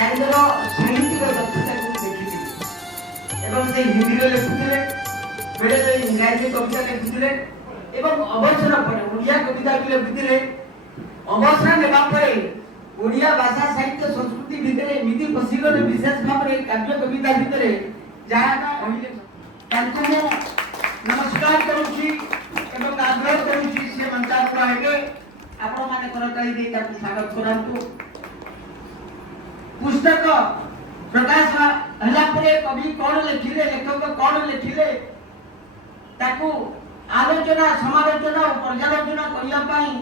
ତାଙ୍କର ସାହିତ୍ୟିକ ଦକ୍ଷତାକୁ ଦେଖିଥିଲେ ଏବଂ ସେ ହିନ୍ଦୀରେ ଲେଖୁଥିଲେ, ବେଳେବେଳେ ଇଂରାଜୀ କବିତା ଲେଖୁଥିଲେ ଏବଂ ଅବସର ପରେ ଓଡ଼ିଆ କବିତା ବି ଲେଖୁଥିଲେ। ଅବସର ନେବା ପରେ ଓଡ଼ିଆ ଭାଷା ସାହିତ୍ୟ ସଂସ୍କୃତି ଭିତରେ ଏମିତି ପଶିଗଲେ ବିଶେଷ ଭାବରେ କାବ୍ୟ କବିତା ଭିତରେ ଯାହା କହିଲେ ତାଙ୍କୁ ମୁଁ ନମସ୍କାର କରୁଛି ଏବଂ ଆଗ୍ରହ କରୁଛି ସେ ମଞ୍ଚାରୂଢ ହେବେ। ଆପଣମାନେ କରତାଳି ଦେଇ ତାଙ୍କୁ ସ୍ୱାଗତ କରନ୍ତୁ। पुस्तक प्रकाश हला परे कवि कौन लिखिले, लेखक कौन लिखिले, ताकू आलोचना समालोचना और पर्यालोचना करिया पाई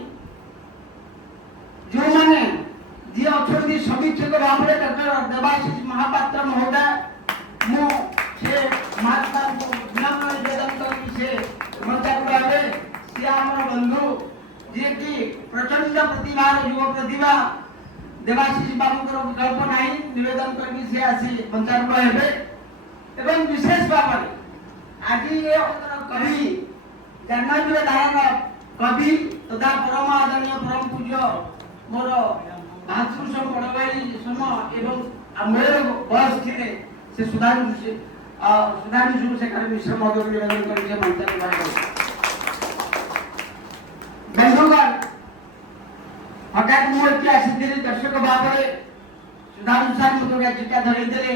जो माने जे अछंती समीक्षक भाबरे डॉक्टर देवाशीष महापात्र महोदय मो से महात्मा को विनम्र निवेदन करी से मंचा पुरावे से हमर बंधु जे कि प्रचंड प्रतिभा युवा प्रतिभा देवाशीष बाबूଙ୍କର विकल्प नहीं निवेदन करके से आसी मंचारूढ़ हेबे एवं विशेष भाव में आज ये कवि जाह्नवीर धारार कवि तथा परम आदरणीय परम पूज्य मोर महापुरुष बड़ भाई सुन एवं मेर बयस थे से सुधांशु शेखर मिश्र महोदय निवेदन करके मंचारूढ़ बंधुगण हठात मुझे आसी दर्शक भाव में सुधानुसार मुझे चिट्ठा धरईदे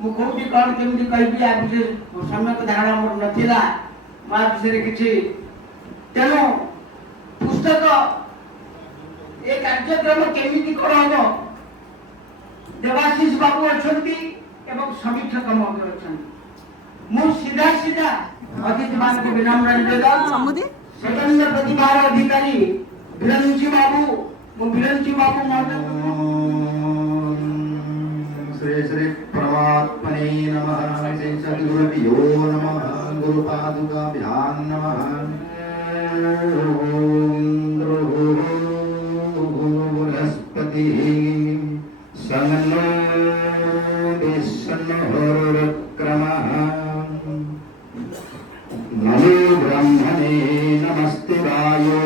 मुझे कौन केमी कहि समय धारणा मोर नाला विषय किसी तेणु पुस्तक ये कार्यक्रम केमी कौन हम देवाशीष बाबू अच्छा समीक्षक महोदय अच्छा मु सीधा सीधा अतिथि मान को विनम्र निवेदन स्वतंत्र प्रतिभार अधिकारी बिरंजी बाबू श्री श्री परमात्मने नमः। श्री सद्गुरुभ्यो नमः। गुरुपादुकाभ्यां नमः। बृहस्पतिः सन्नो विष्णुर्विक्रमः। नमो ब्रह्मणे नमस्ते वायो।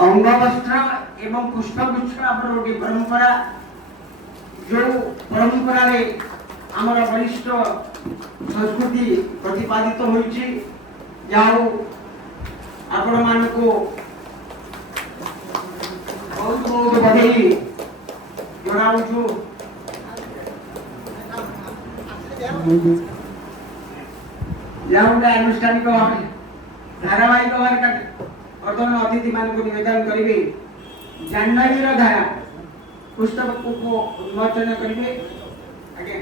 अंगवस्त्र एवं पुष्पगुच्छ आपन गोटे परंपरा जो परंपरा रे आमर वरिष्ठ संस्कृति प्रतिपादित होइछि जाओ आपण मान को बहुत बहुत बधाई जणाउछु। याउंडा अनुष्ठानिक भाव धारावाहिक भाव वर्तमान अतिथि मान को निवेदन करेंगे जाह्नवीर धारा पुस्तक को उन्मोचन करेंगे। आगे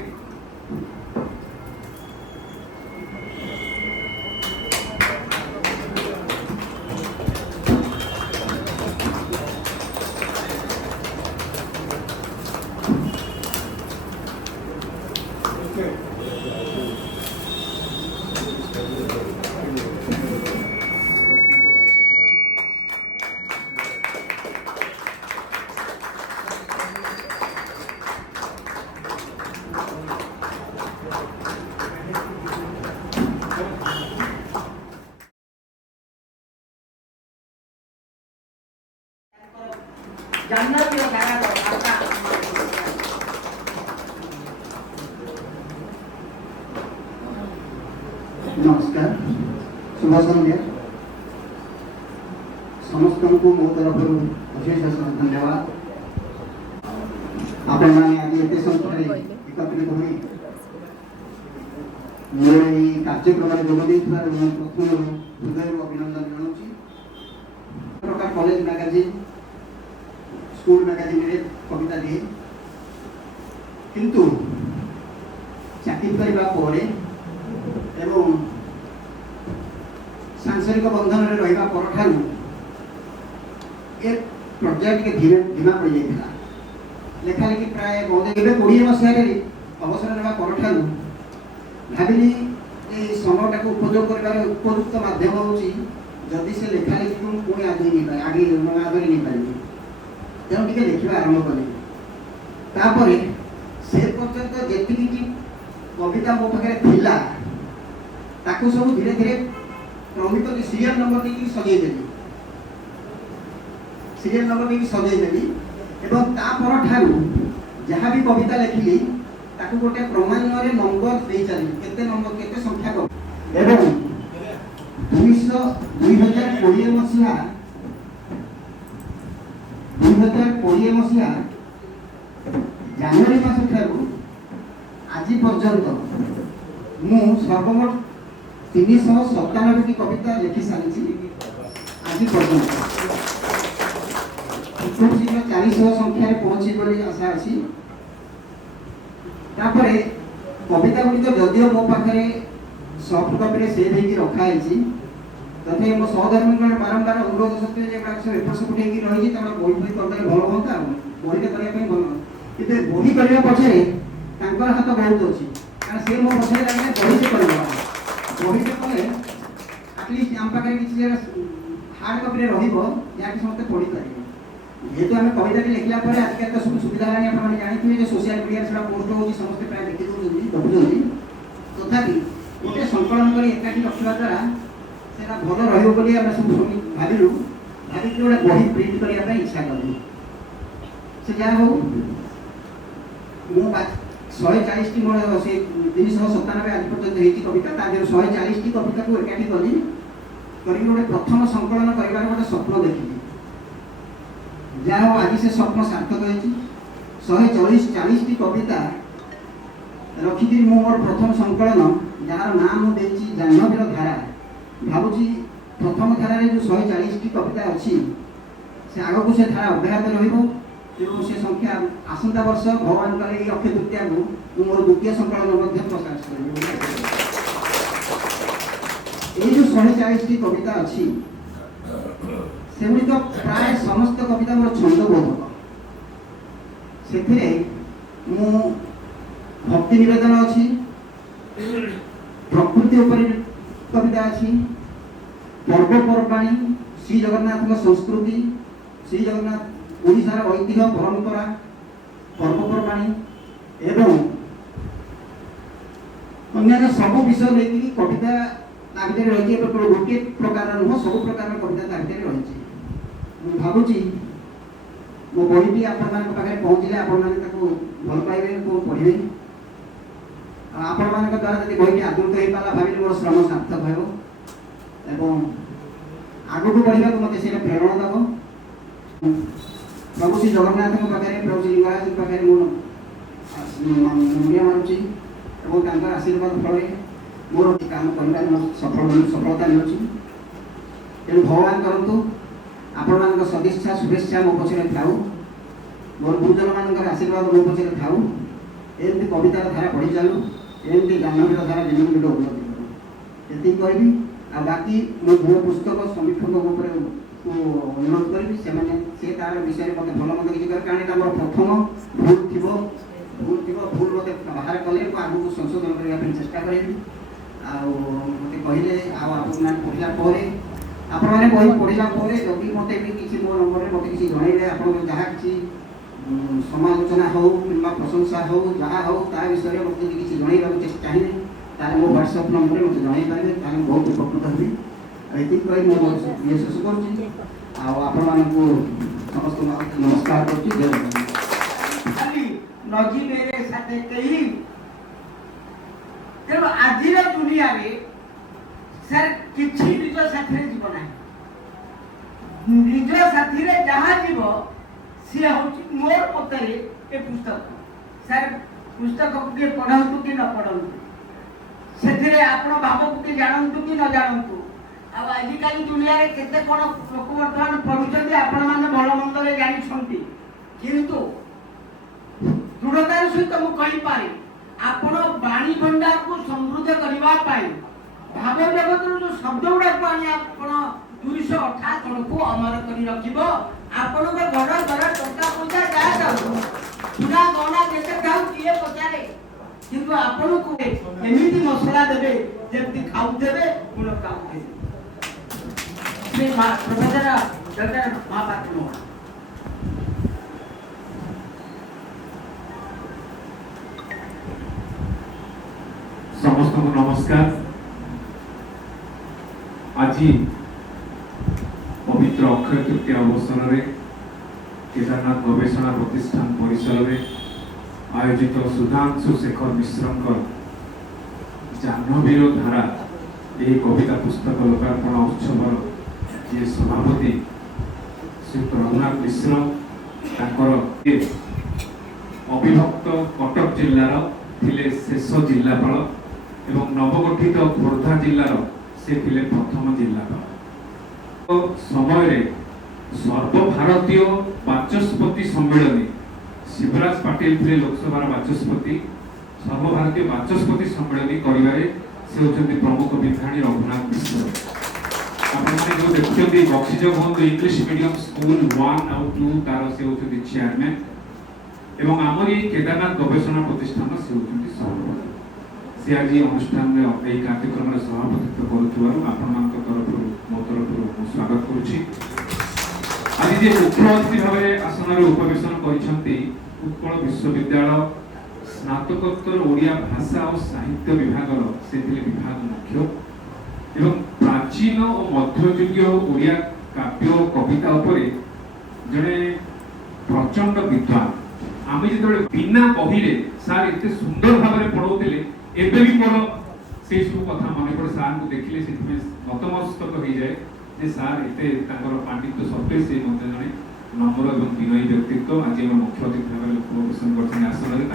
जाह्नवीर धारा नमस्कार शुभ संध्या समस्त को मो तरफ अशेष धन्यवाद। आपण मैंने आज एत संख्यार एकत्रित हो मोर कार्यक्रम जोग प्रथम हृदय अभिनंदन जनाऊँ। प्रकार कॉलेज मैगजीन स्कूल मैगजीन रे कविता दिए किंतु चाकरी करने एवं सांसारिक बंधन में रहा पर ए प्रोजेक्ट के धीमे धीमा पड़ जाता लेखा लेखि प्राय बंद 20 मसीह अवसर ना पर भाविली ये समय टाक उपयोग कर उपयुक्त मध्यम होची जदि से लेखा लेखि को पुणी आगे नहीं पाए आगे नहीं पारे तेणु टिके लिखा आरंभ कले तापर से पर्यंत जी कविता मो पाखे थिला ताकू सब धीरे धीरे क्रमिक सीरियल नंबर देकी सजेदेली सीरियल नंबर देकी सजेदेली एवं तापर ठारू जहाँ भी कविता लिखिली ताकू गोटे क्रमान्वय नंबर दे चली केते नंबर केते संख्या को एवं 2020 मसीहा 2020 मसीहा जनवरी मास ठारू आज पर्यंत मु सर्वमोट 397 की कविता लिखि सारी आज पर्यंत खूब शीघ्र 400 संख्यार पहुँची बोली आशा अच्छी तापर कविता गुड़िक जदिव मो पाखे सफ्ट कपी सेव हो रखाई तथे मो सहधर्मी बारंबार अनुरोध सत्वे सब एपट सेपट रही बही बही करदे भल हाँ बही करने भल कि बही करने पछे हाथ बहुत अच्छी कारण से मो पछे बही से कर बही से कले आटलिस्ट आम पाखे किसी हार्ड कपी रहा समस्त पढ़ी पारे जेहेतु आम कविता लिखला आजकल तो सब सुविधा है आप जानते सोशल मीडिया से पोस्ट हो समस्त प्राय देखी देखुं तथापि गोटे संकलन कर एकाठी रखा द्वारा से भल रहा सब भाविलु भाविक गोटे बही प्रिंट करने इच्छा कलु से जहाँ हो मु 140 टी मोर से 397 आज पर्यंत होती कविता तादेह 140 टी कविता को एकाठी कली कर गोटे प्रथम संकलन कर गोटे स्वप्न देखी जहाँ हो आज से स्वप्न सार्थक हो 140 टी कविता रखिकी मोर प्रथम संकलन जार नाम मुझे जाह्नवीर धारा भावुची प्रथम धारा जो 140 टी कविता अच्छी से आग को से धारा अब्याहत रही से संख्या आसंता वर्ष भगवान कले अक्षय तृतीया को मोर द्वितीय संकलन प्रकाश कर जो 140 टी कविता अच्छी से प्राय समस्त कविता मोर छंदबोधक से मु भक्ति निवेदन अच्छी प्रकृति उपर कविता अच्छी पर्वपर्वाणी श्री जगन्नाथ संस्कृति श्री जगन्नाथ ओडिशार ऐतिह्य परंपरा पर्वपर्वाणी एवं अन्य सब विषय लेकिन कविता रही गोटे प्रकार नुह सब प्रकार कविता रही भावुची मो बहीटी आपण पहुँचले आपण भल पाइबे पढ़े आपण द्वारा जब बहीटी आदृत हो पाला भाविली मोर श्रम सार्थक हो आग को बढ़ा मत से प्रेरणा दब प्रभु श्री जगन्नाथ पाखे प्रभु श्री लिंगराज पाखे मुंडिया मारुची आशीर्वाद फल मोर काम कर सफलता मिलूँ तेणु भगवान करूँ आपण सदिच्छा शुभेच्छा मो पछे थाऊ मोर गुरुजन मान आशीर्वाद मो पछे थाऊ एमती कवितार धारा पढ़ी चालू एमती जाह्नवीर धारा दिन दिन उन्नति ये कहबी आ बाकी मो गृह पुस्तक समीक्षक अनुरोध करी से तार विषय मत भल मत किसी कारण प्रथम भूल थी भूल मत बाहर कले आगे को संशोधन करने चेष्टा करी मत कहले पढ़ला आपण मैंने बही पढ़ला जदि मत किसी मो नंबर मत किसी जनइले आप जहाँ किसी समालोचना हो कि प्रशंसा हो जहाँ हो ता विषय मत किसी जनइबा चाहिए तार मो व्हाट्सएप नंबर मत जनई पारे तार बहुत उपकृत हेबी ये कही मुझे शेष करूँ समस्त नमस्कार कर नजी मेरे साथ कही तेणु आज दुनिया में सर किसी निज साथी जीव ना निज साथी जहाँ जीव सी हूँ मोर मत पुस्तक सर पुस्तक को किए पढ़ातु कि न पढ़ातु से आप भाव कि जानतु कि न जानतु आजिकल दुनिया रे केते कोन लोक वर्तमान पढ़ुଛନ୍ତି आपण माने भल मंदरे जानिछंती किंतु दृढ़तार सहित मु कहि पारे आपण बाणी भंडार को समृद्ध करबा पाई ଭାବ ଜଗତର ଯୋଉ ଶବ୍ଦ ଗୁଡାକୁ ଆଣି ଆପଣ 218 ଜଣକୁ ଅମର କରି ରଖିବ। ଆପଣଙ୍କ ଘର ଘର ଟଙ୍କା ପଇସା ଯାହା ଯାଉ ସୁନା ଗହଣା ଯେତେ ଯାଉ କିଏ ପଚାରେ, କିନ୍ତୁ ଆପଣଙ୍କୁ ଏମିତି ମସଲା ଦେବେ ଯେମିତି ଖାଉଥିବେ ଗୁଣ ଖାଉଥିବେ। ସେ ପ୍ରଫେସର ଡକ୍ଟର ମହାପାତ୍ର ମହୋଦୟ। समस्त को नमस्कार। आज पवित्र अक्षय तृतीया अवसर में केदारनाथ गवेषणा प्रतिष्ठान परिसर में आयोजित सुधांशु शेखर मिश्र जाह्नवीर धारा यह कविता पुस्तक लोकार्पण उत्सव जे सभापति श्री रघुनाथ मिश्र अविभक्त कटक जिलार थिले शेष जिलापाल एवं नवगठित खोर्धा जिलार से थिले प्रथम जिलापाल। तो समय सर्वभारतीय बाचस्पति सम्मेलन शिवराज पाटिल थे लोकसभा बाचस्पति, सर्वभारतीय बाचस्पति सम्मेलन करिवारे से होचंती प्रमुख विधानी रघुनाथ मिश्र। आपण माने जो देखते बक्सीज बंधु इंग्लिश मीडियम स्कूल 1 और 2 तार से होचंती चेयरमैन एवं आमर ये केदारनाथ गवेषणा प्रतिष्ठान से होचंती सभापति। से आज अनुष्ठान में यही कार्यक्रम में सभापतित्व करुथिबारु आपण मानक तरफ मो तरफ स्वागत करुछि। आज जे मुख्य अतिथि भावे आसन रे उपवेशन करिसंती उत्कल विश्वविद्यालय स्नातकोत्तर ओडिया भाषा और साहित्य विभाग से विभाग मुख्य एवं प्राचीन और मध्ययुगीय ओडिया काव्य कविता उपरे जड़े प्रचंड विद्वान। आम जो बिना बहिरे सार एत सुंदर भाव में पढ़ाऊे एबे भी मोर से सब कथा मन पड़े सार को देखिले से नतमस्तक हो जाए जे सार एते पांडित्य सत्वे से जड़े नम्र और विनयी व्यक्तित्व। आज मुख्य अतिथि भाव उपवेशन कर आसन में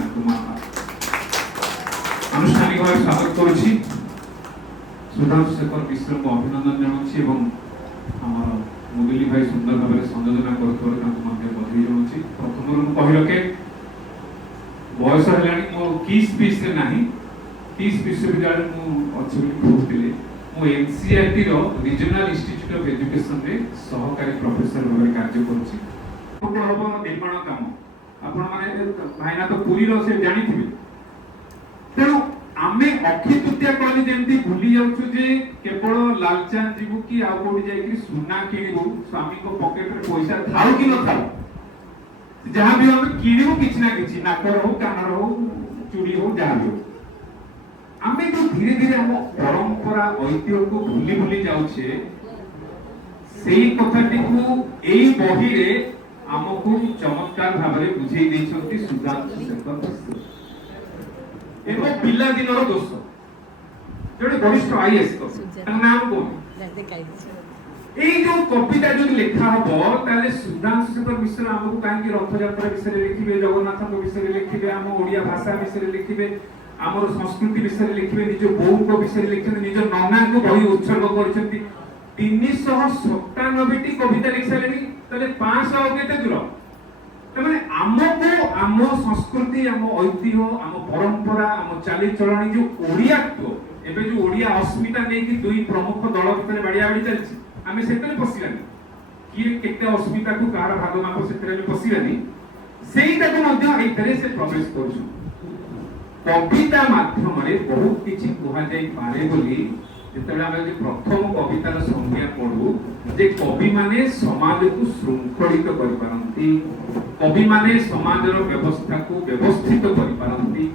आनुष्ठानिक भाव स्वागत करुच्ची। सुधांशु शेखर मिश्र को अभिनंदन जनाऊँगी और आमर मुदुली भाई सुंदर भाव में संयोजना कर बधाई जनाऊँगी। प्रथम कही रखे बयस है मो किस पीस ना किस विश्वविद्यालय अच्छी कहते NCERT regional institute of education रे सहकारी प्रोफेसर भाव कार्य करुच्ची। निर्माण काम आपण माने भाईना तो पुरी से जानी तेणु आमे अक्षय तृतीया कहले जेमती भूली जाउछु जे केवल लालचान जीवु कि आ कोडी जाय कि सोना किनिबु स्वामी को पॉकेट रे पैसा थाउ कि न थाउ जहां भी हम किनिबु किछ ना किछ नाकर हो कानर हो चूड़ी हो जहां भी हो आमे तो धीरे धीरे हम परंपरा ऐतिह्य को भूली भूली जाउछे। सेही कथाटी को एई बही रे हमकु चमत्कार भाव रे बुझेई दैछंती सुधांशु शेखर मिश्र एवं पिला दिनर दोष जोड़े वरिष्ठ आईएएस नाम कोन ए जो कविता जो लिखा हबो ताले सुधांशु शेखर मिश्र हमकु काहे कि रथ यात्रा विषय लिखिबे, जगन्नाथ को विषय लिखिबे, हम ओडिया भाषा विषय लिखिबे, हमर संस्कृति विषय लिखिबे, निज बोऊ को विषय लिखिबे, निज नना को बही उत्सर्ग करछंती 397 टी कविता लिखसालेनी ताले 500 केते दूर तमाने आमको आम संस्कृति आम ऐतिह्य आम परंपरा आम चाली चलणी जो ओडियात्व एबे जो ओडिया अस्मिता नै कि दुई प्रमुख दल भितर बाडिया बाडी चलछि आमे सेतले पसिलानी कि केते अस्मिता को कार भाग माप सेतले पसिलानी सेईटा को मध्य एतरे से प्रवेश करछु। कविता माध्यम रे बहुत किछि कोहा जाई पारे बोली जेतले आमे जे प्रथम कवितार संज्ञा पढू जे कवि माने समाज को श्रृंखलित करि पारंती, कवि माने समाजर व्यवस्था को व्यवस्थित करि पारंती,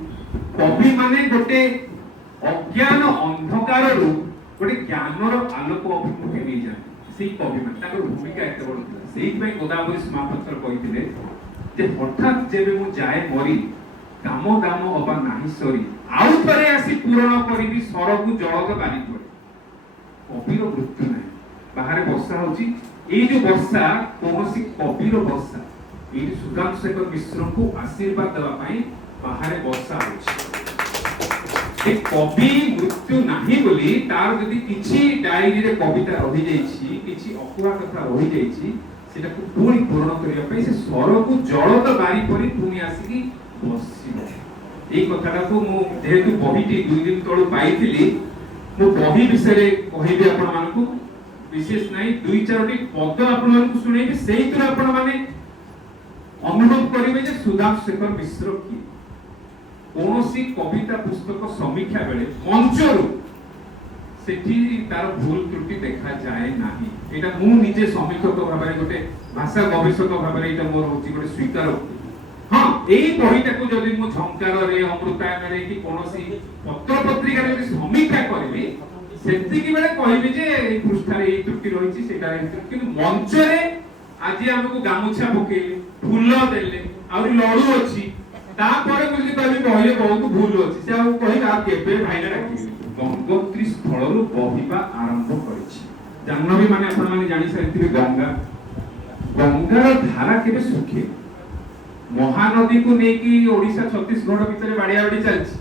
कवि माने गोटे अज्ञान अंधकार रु गोटे ज्ञानर आलोक अभिमुखे नै जाय सेही कवि माने ताकर भूमिका एते बड़ थिला। सेही पय गोदावरी समापत्र कहिथिले जे हठात जेबे मु जाय मरी काम दाम अबा नाही सरी आउ थरे आसी पूरण करिबी सरगु जळग बारी पड़े कविर मृत्यु नाही बाहर वर्षा होची ए जो वर्षा कोनोसी कविर वर्षा ए सुधांशु शेखर मिश्र को आशीर्वाद देवा पई बाहर वर्षा होची ए कवि मृत्यु नाही बोली तार जदी किछि डायरी रे कविता रहि जाईछि किछि अकुआ कथा रहि जाईछि सेटा को पूरी पूर्ण करिया पई से सरगु जळग बारी पड़ी पुनी आसी बसिबो। এই কথাটাকে মু যেহেতু বহিটি 2 দিন তळु পাইଥିଲି ମୁଁ ବହି ବିଷୟରେ କହିବି ଆପଣମାନଙ୍କୁ, ବିଶେଷ ନାହିଁ 2-4ଟି ପଦ ଆପଣମାନଙ୍କୁ ଶୁଣେଇବି, ସେଇଥିରୁ ଆପଣମାନେ ଅନୁଭବ କରିବେ ଯେ ସୁଧାଂଶୁ ଶେଖର ମିଶ୍ର କିଏ। କୌଣସି କବିତା ପୁସ୍ତକ ସମୀକ୍ଷା ବେଳେ ମଞ୍ଚରୁ ସେଠି ତାର ଭୁଲ ତ୍ରୁଟି ଦେଖାଯାଏ ନାହିଁ। এটা ମୁଁ ନିଜେ ସମୀକ୍ଷକ ଭାବରେ ଗୋଟେ ଭାଷା ଗବେଷକ ଭାବରେ এটা ମୋର ହଉଛି ଗୋଟେ ସ୍ୱୀକାର। ହଁ, এই বহিটাକୁ ଯଦି ମୁଁ ଝଙ୍କାରରେ ଅମୃତାୟନରେ କି କୌଣସି ପତ୍ର ପତ୍ରିକାରେ ଯଦି ସମୀକ୍ଷା କରିବି ସେତିକି ବେଳେ କହିବି ଯେ এই ପୃଷ୍ଠାରେ এই ତ୍ରୁଟି ରହିଛି ସେଇଟା ରହିଛି। କିନ୍ତୁ ମଞ୍ଚରେ ଆଜି ଆମକୁ ଗାମୁଛା ପକେଇଲେ, ଫୁଲ ଦେଲେ, ଆହୁରି ଲଡୁ ଅଛି, ତାପରେ ମୁଁ ଯଦି କହିବି ବହିରେ ବହୁତ ଭୁଲ ଅଛି, ସେ ଆଉ କହିବେ ଆଉ କେବେ ଭାଇନା ଡାକିବି। ଗଙ୍ଗୋତ୍ରୀ ସ୍ଥଳରୁ ବହିବା ଆରମ୍ଭ କରିଛି। ଜାହ୍ନବୀ ମାନେ ଆପଣମାନେ ଜାଣି ସାରିଥିବେ ଗଙ୍ଗାର ଧାରା କେବେ ଶୁଖେ। ମହାନଦୀକୁ ନେଇକି ଓଡ଼ିଶା ଛତିଶଗଡ଼ ଭିତରେ ବାଡ଼ିଆବାଡ଼ି ଚାଲିଛି,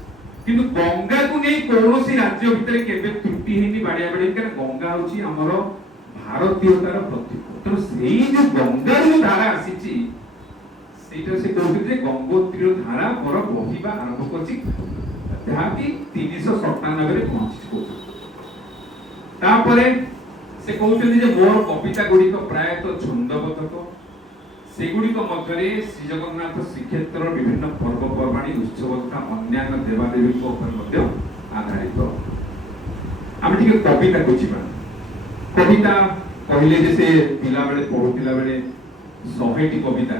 କିନ୍ତୁ ଗଙ୍ଗାକୁ ନେଇ କୌଣସି ରାଜ୍ୟ ଭିତରେ କେବେ ତ୍ରୁଟି ହେଇନି ବାଡ଼ିଆବାଡ଼ି, କାରଣ ଗଙ୍ଗା ହଉଛି ଆମର ଭାରତୀୟତାର ପ୍ରତୀକ। ତେଣୁ ସେଇ ଯୋଉ ଗଙ୍ଗାରୁ ଧାରା ଆସିଛି ସେଇଟା ସେ କହୁଛନ୍ତି ଯେ ଗଙ୍ଗୋତ୍ରୀର ଧାରା ମୋର ବହିବା ଆରମ୍ଭ କରିଛି, ଯାହାକି 397ରେ ପହଞ୍ଚିଛି। ତାପରେ ସେ କହୁଛନ୍ତି ଯେ ମୋର କବିତା ଗୁଡ଼ିକ ପ୍ରାୟତଃ ଛନ୍ଦବଦ୍ଧକ, ସେଗୁଡ଼ିକ ମଧ୍ୟରେ ଶ୍ରୀ ଜଗନ୍ନାଥ ଶ୍ରୀକ୍ଷେତ୍ରର ବିଭିନ୍ନ ପର୍ବପର୍ବାଣୀ, ଉତ୍ସବ ତଥା ଅନ୍ୟାନ୍ୟ ଦେବାଦେବୀଙ୍କ ଉପରେ ମଧ୍ୟ ଆଧାରିତ। ଆମେ ଟିକେ କବିତାକୁ ଯିବା। କବିତା କହିଲେ ଯେ ସେ ପିଲାବେଳେ ପଢୁଥିଲା ବେଳେ 100ଟି କବିତା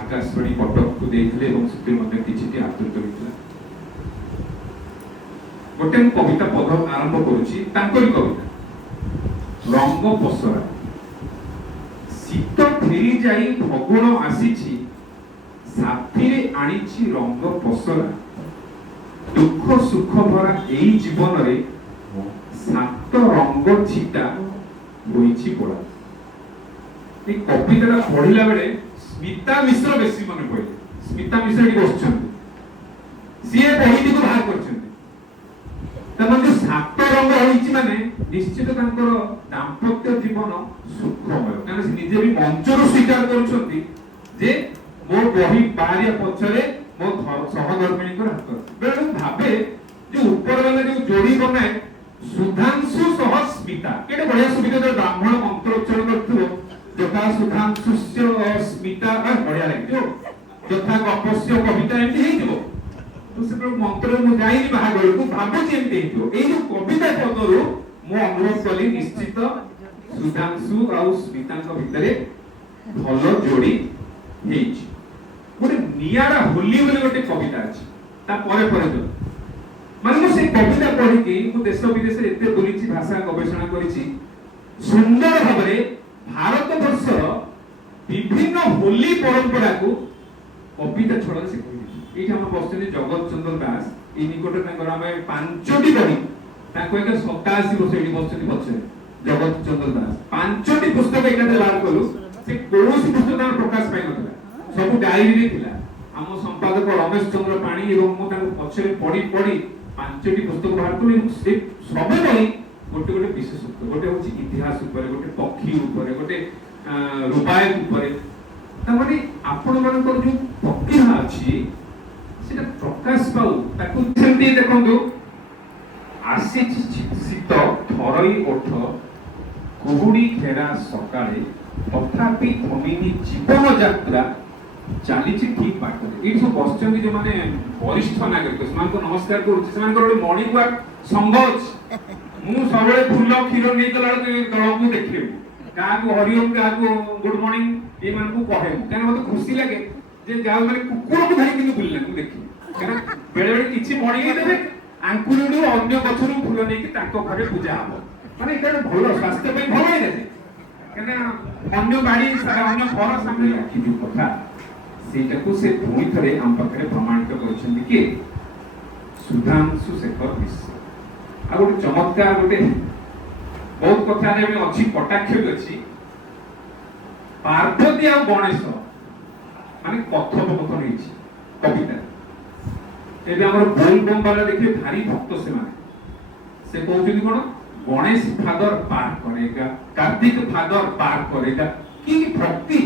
ଆକାଶବାଣୀ କଟକକୁ ଦେଇଥିଲେ ଏବଂ ସେଥିରେ ମଧ୍ୟ କିଛିଟି ଆଦୃତ ହୋଇଥିଲା। ଗୋଟେ ମୁଁ କବିତା ପଦ ଆରମ୍ଭ କରୁଛି, ତାଙ୍କରି କବିତା। ରଙ୍ଗ ପସରା। ଶୀତ ଫେରି ଯାଇ ଫଗୁଣ ଆସିଛି, ସାଥିରେ ଆଣିଛି ରଙ୍ଗ ପସରା। ଦୁଃଖ ସୁଖ ଭରା ଏଇ ଜୀବନରେ 7 ରଙ୍ଗ ଛିଟା ହୋଇଛି ପଡ଼ା। এই কবিতাটা পড়িলা বেড়ে স্মিতা মিশ্র বেশি মনে পড়ে। স্মিতা মিশ্র এটি বসছেন, সিଏ বহিটিକୁ ବାହାର କରିଛନ୍ତି। ତାଙ୍କର ଯୋଉ 7 ରଙ୍ଗ ହୋଇଛି ମାନେ ନିଶ୍ଚିତ ତାଙ୍କର ଦାମ୍ପତ୍ୟ ଜୀବନ ସୁଖମୟ, କାରଣ ସେ ନିଜେ ବି ମଞ୍ଚରୁ ସ୍ୱୀକାର କରୁଛନ୍ତି ଯେ ମୋ ବହି ବାହାରିବା ପଛରେ ମୋ ସହଧର୍ମିଣୀଙ୍କର ହାତ ଅଛି। ବେଳେ ମୁଁ ଭାବେ ଯେ ଉପର ବାଲା ଯୋଉ ଯୋଡ଼ି ବନାଏ ସୁଧାଂଶୁ ସହ ସ୍ମିତା, କେତେ ବଢିଆ ସୁବିଧା ଯୋଉ ବ୍ରାହ୍ମଣ ମନ୍ତ୍ର ଉଚ୍ଚାରଣ କରୁଥିବ, ଯଥା ସୁଧାଂଶୁସ୍ୟ ସ୍ମିତା, ବଢିଆ ଲାଗିବ। ଯଥା ଗପସ୍ୟ କବିତା ଏମିତି ହେଇଥିବ। ସେ ମନ୍ତ୍ର ମୁଁ ଯାଇନି ବାହାଘରକୁ, ଭାବୁଛି ଏମିତି ହେଇଥିବ। ଏଇ ଯୋଉ କବିତା ପଦରୁ ମୁଁ ଅନୁଭବ କଲି ନିଶ୍ଚିତ ସୁଧାଂଶୁ ଆଉ ସ୍ମିତାଙ୍କ ଭିତରେ ଭଲ ଯୋଡ଼ି ହେଇଛି। ଗୋଟେ ନିଆରା ହୋଲି ବୋଲି ଗୋଟେ କବିତା ଅଛି, ତା ପରେ ପରେ ଯୋଉ ମାନେ ମୁଁ ସେଇ କବିତା ପଢିକି ମୁଁ ଦେଶ ବିଦେଶରେ ଏତେ ବୁଲିଛି, ଭାଷା ଗବେଷଣା କରିଛି, ସୁନ୍ଦର ଭାବରେ ଭାରତ ବର୍ଷର ବିଭିନ୍ନ ହୋଲି ପରମ୍ପରାକୁ କବିତା ଛଳରେ ସେ କହିଦେଇଛି। ଏଇଠି ଆମର ବସିଛନ୍ତି ଜଗତ ଚନ୍ଦ୍ର ଦାସ, ଏଇ ନିକଟରେ ତାଙ୍କର ଆମେ 5ଟି ବହି, ତାଙ୍କୁ ଏକ 87 ବର୍ଷ ଏଇଠି ବସିଛନ୍ତି ପଛରେ ଜଗତ ଚନ୍ଦ୍ର ଦାସ। 5ଟି ପୁସ୍ତକ ଏକାଥରେ ବାହାର କଲୁ। ସେ କୌଣସି ପୁସ୍ତକ ତାଙ୍କର ପ୍ରକାଶ ପାଇନଥିଲା, ସବୁ ଡାଏରୀରେ ଥିଲା। ଆମ ସମ୍ପାଦକ ରମେଶ ଚନ୍ଦ୍ର ପାଣି ଏବଂ ମୁଁ ତାଙ୍କୁ ପଛରେ ପଢି 5ଟି ପୁସ୍ତକ ବାହାର କଲୁ। ସେ ସବୁ ବହି ଗୋଟେ ଗୋଟେ ବିଶେଷତ୍ୱ, ଗୋଟେ ହଉଛି ଇତିହାସ ଉପରେ, ଗୋଟେ ପକ୍ଷୀ ଉପରେ, ଗୋଟେ ରୁବାୟତ ଉପରେ। ତାମାନେ ଆପଣ ମାନଙ୍କର ଯୋଉ ପ୍ରତିଭା ଅଛି ସେଟା ପ୍ରକାଶ ପାଉ, ତାକୁ ସେମିତି ଦେଖନ୍ତୁ। ଆସିଛି ଶୀତ ଥରଇ ଓଠ, କୁହୁଡ଼ି ଘେରା ସକାଳେ, ତଥାପି ଥମିନି ଜୀବନ ଯାତ୍ରା, ଚାଲିଛି ଠିକ ବାଟରେ। ଏଇଠି ସବୁ ବସିଛନ୍ତି ଯୋଉମାନେ ବରିଷ୍ଠ ନାଗରିକ, ସେମାନଙ୍କୁ ନମସ୍କାର କରୁଛି। ସେମାନଙ୍କର ଗୋଟେ ମର୍ଣ୍ଣିଂ ୱାକ୍ ସଂଘ ଅଛି। ମୁଁ ସବୁବେଳେ ଫୁଲ କ୍ଷୀର ନେଇଗଲା ଦଳକୁ ଦେଖିବି, କାହାକୁ ହରିଓମ, କାହାକୁ ଗୁଡ ମର୍ଣ୍ଣିଂ, ଏମାନଙ୍କୁ କହେ, କାରଣ ମତେ ଖୁସି ଲାଗେ ଯେ ଯାହା ମାନେ କୁକୁରକୁ ଧରି କିନ୍ତୁ ବୁଲିଲା ମୁଁ ଦେଖିବି। କାରଣ ବେଳେ ବେଳେ କିଛି ମର୍ଣ୍ଣିଂ ଦେବେ, ଆଙ୍କୁରିରୁ ଅନ୍ୟ ଗଛରୁ ଫୁଲ ନେଇକି ତାଙ୍କ ଘରେ ପୂଜା ହବ, ମାନେ ଏଇଟା ଭଲ ସ୍ୱାସ୍ଥ୍ୟ ପାଇଁ ଭଲ ହେଇଯାଏ। କାରଣ ଅନ୍ୟ ବାଡି ଅନ୍ୟ ଘର ସାମ୍ନାରେ ରାଖିବି କଥା, ସେଇଟାକୁ ସେ ପୁଣି ଥରେ ଆମ ପାଖରେ ପ୍ରମାଣିତ କରିଛନ୍ତି କି ସୁଧାଂଶୁ ଶେଖର ମିଶ୍ର। ଆଉ ଗୋଟେ ଚମତ୍କାର, ଗୋଟେ ବହୁତ କଥାରେ ଅଛି, କଟାକ୍ଷ ବି ଅଛି। ପାର୍ବତୀ ଆଉ ଗଣେଶ ମାନେ କଥୋପକଥନ ହେଇଛି କବିତା। ଏବେ ଆମର ବୋଲବମ୍ ବାଲା ଦେଖିବେ ଭାରି ଭକ୍ତ ସେମାନେ। ସେ କହୁଛନ୍ତି କଣ, ଗଣେଶ ଫାଦର ପାର କରେଗା, କାର୍ତ୍ତିକ ଫାଦର ପାର କରେଗା। କି ଭକ୍ତି!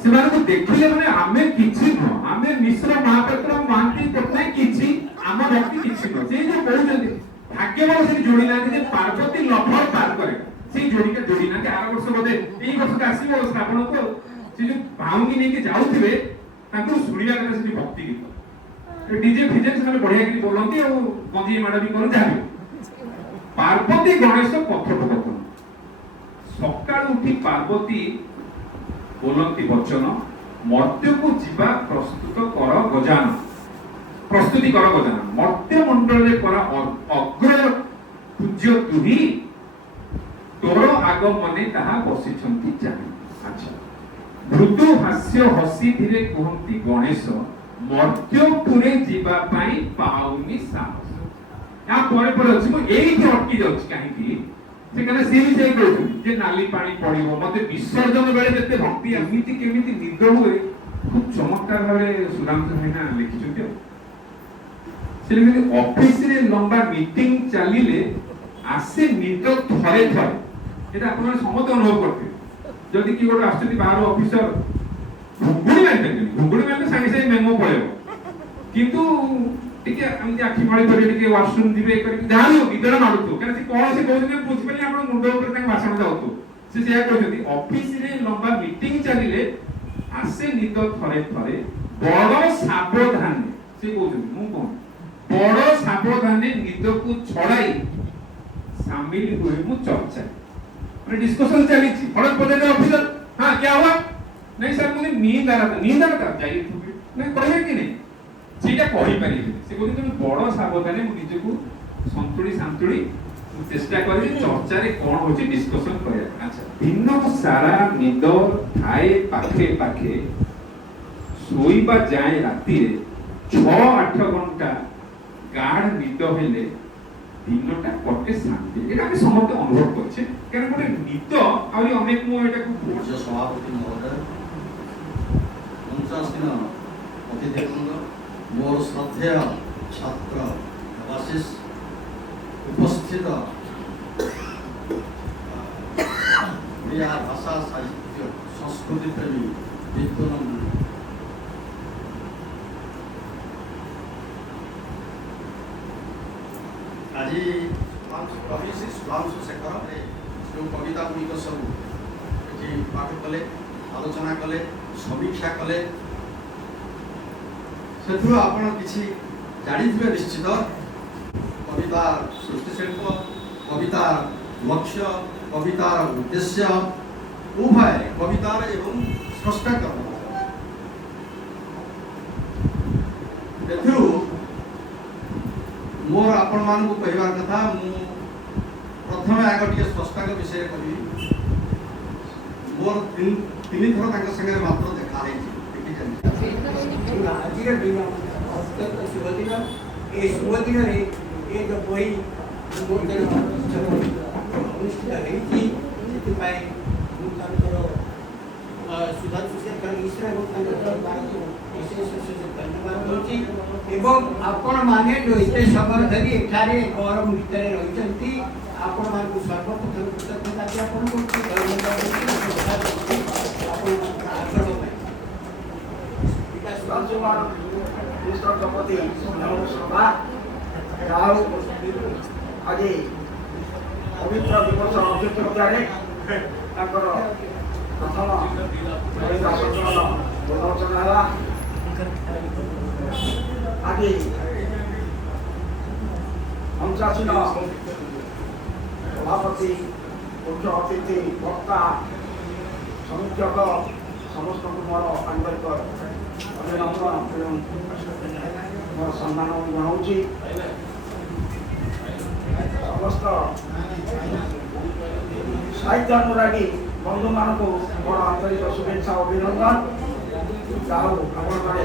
ସେମାନଙ୍କୁ ଦେଖିଲେ ମାନେ ଆମେ କିଛି ନୁହଁ, ଆମେ ମିଶ୍ର ମହାପାତ୍ର ମହାନ୍ତି ପଟ୍ଟନାୟକ କିଛି, ଆମ ଭକ୍ତି କିଛି ନୁହଁ। ସେ ଯୋଉ କହୁଛନ୍ତି भाग्यवान से जोड़ी ना जे पार्वती लभर पार करे से जोड़ी के जोड़ी ना आर वर्ष बोधे एई वर्ष का आसीबो श्रावण को से जो भांगी नहीं के जाउथिबे ताको सुनिया करे से भक्ति गीत डीजे फिजे से बढ़िया की बोलंती और गंजी माडा भी करन जाबे पार्वती गणेश कथोपकथन सकाळ उठी पार्वती बोलंती वचन मर्त्य को जीवा प्रस्तुत कर गजान प्रस्तुति कर गजान मर्त्य मंडल रे परा अग्र पूज्य तुही तोर आगमने ताहा बसिछंती जानि अच्छा मृदु हास्य हसी धीरे कहंती गणेश मर्त्यपुरे जीवा पाई पाउनी साहस या परे परे अछि मो एई अटकी जाउछि काहे कि से कने सीमी से कहू जे नाली पानी पड़िबो मते विसर्जन बेले जते भक्ति एमिति केमिति निद हुए खूब चमत्कार भाबे सुदाम भाईना लिखिछथि से लेकिन ऑफिस रे लंबा मीटिंग चलिले आसे निद थरे थरे एटा आपण समस्त अनुभव करते जदि कि गोटे आछथि बाहर ऑफिसर घुंगुड़ी मारले संगे संगे मेमो पळेबो किंतु टिके हम जे आखि मळे करे टिके वॉशरूम दिबे करी जानो निदरा मारुतो कारण से कोन से कहउछ जे बुझिबेनी आपण मुंड ऊपर तक भाषण जाउतो से सेया कहउछथि ऑफिस रे लंबा मीटिंग चलिले आसे निद थरे थरे बड़ सावधान से कहउछ मु कोन बड़ सावधान निद को छड़ाई शामिल हुए मु चर्चा अरे डिस्कशन चली थी फड़क पड़े ऑफिसर हां क्या हुआ नहीं सर मुझे नींद आ रहा था जाइए नहीं कहले कि नहीं सीटा कहि परिबे से कोन तुम बड़ सावधानी मु निजे को संतुली संतुली चेष्टा करी चर्चा रे कोन होची डिस्कशन करिया अच्छा दिन सारा निद थाए पाखे पाखे सोईबा जाए राती रे 6-8 घंटा गाढ़ निद हेले दिनटा कटे शांति एटा हम समस्त अनुभव करछे कारण गोटे निद आउरी अनेक मु एटा को पूज्य सभापति महोदय 49 दिन अतिथिवृंद मोर श्रद्धेय छात्र देवाशिष उपस्थित ओडिया भाषा साहित्य संस्कृति प्रेमी विद्वान आज कवि श्री सुधांशु शेखर जो कविता गुड़िक सब ये पाठ कले आलोचना कले समीक्षा कले से आपण किसी जानिथिबे निश्चित कविता सृष्टि शिल्प कविता लक्ष्य कवितार उद्देश्य उभय कवितार एवं स्रष्टा एथु मोर आपण मान को कहबार कथा मु प्रथम आग टिके स्रष्टा के विषय करी मोर तीन थर तांका संगे मात्र देखा है देखि जानि आज के दिन अत्यंत शुभ दिन ए शुभ दिन रे ए जो कोई मोर अनुष्ठित रही थी पाए मुतांतर सुधांशु शेखर मिश्र एवं तांकर भारत विशेष विशेष धन्यवाद होची एवं आपण माने जो इते समय धरी एठारे गौरव भितरे रहिसंती आपण मान को सर्वप्रथम कृतज्ञता कि आपण को धन्यवाद होची आपण आग्रह में विकास राजकुमार मिस्टर जपति सभा राव आज पवित्र दिवस अध्यक्षतारे ताकर प्रथम महिला सदन प्रदर्शन है आज 85 सभापति मुख्य अतिथि वक्ता समीक्षक समस्त मोर आंतरिक अभिनंदन एवं मोर सम्मान जनाऊँगी समस्त साहित्य अनुरागी बंधु मान को मोर आंतरिक शुभेच्छा अभिनंदन जाऊ आपण माने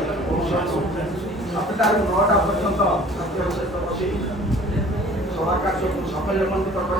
सातटारू 9टा पर्यंत सत्य सहित बसी सभा कार्य को सफल मंडित कर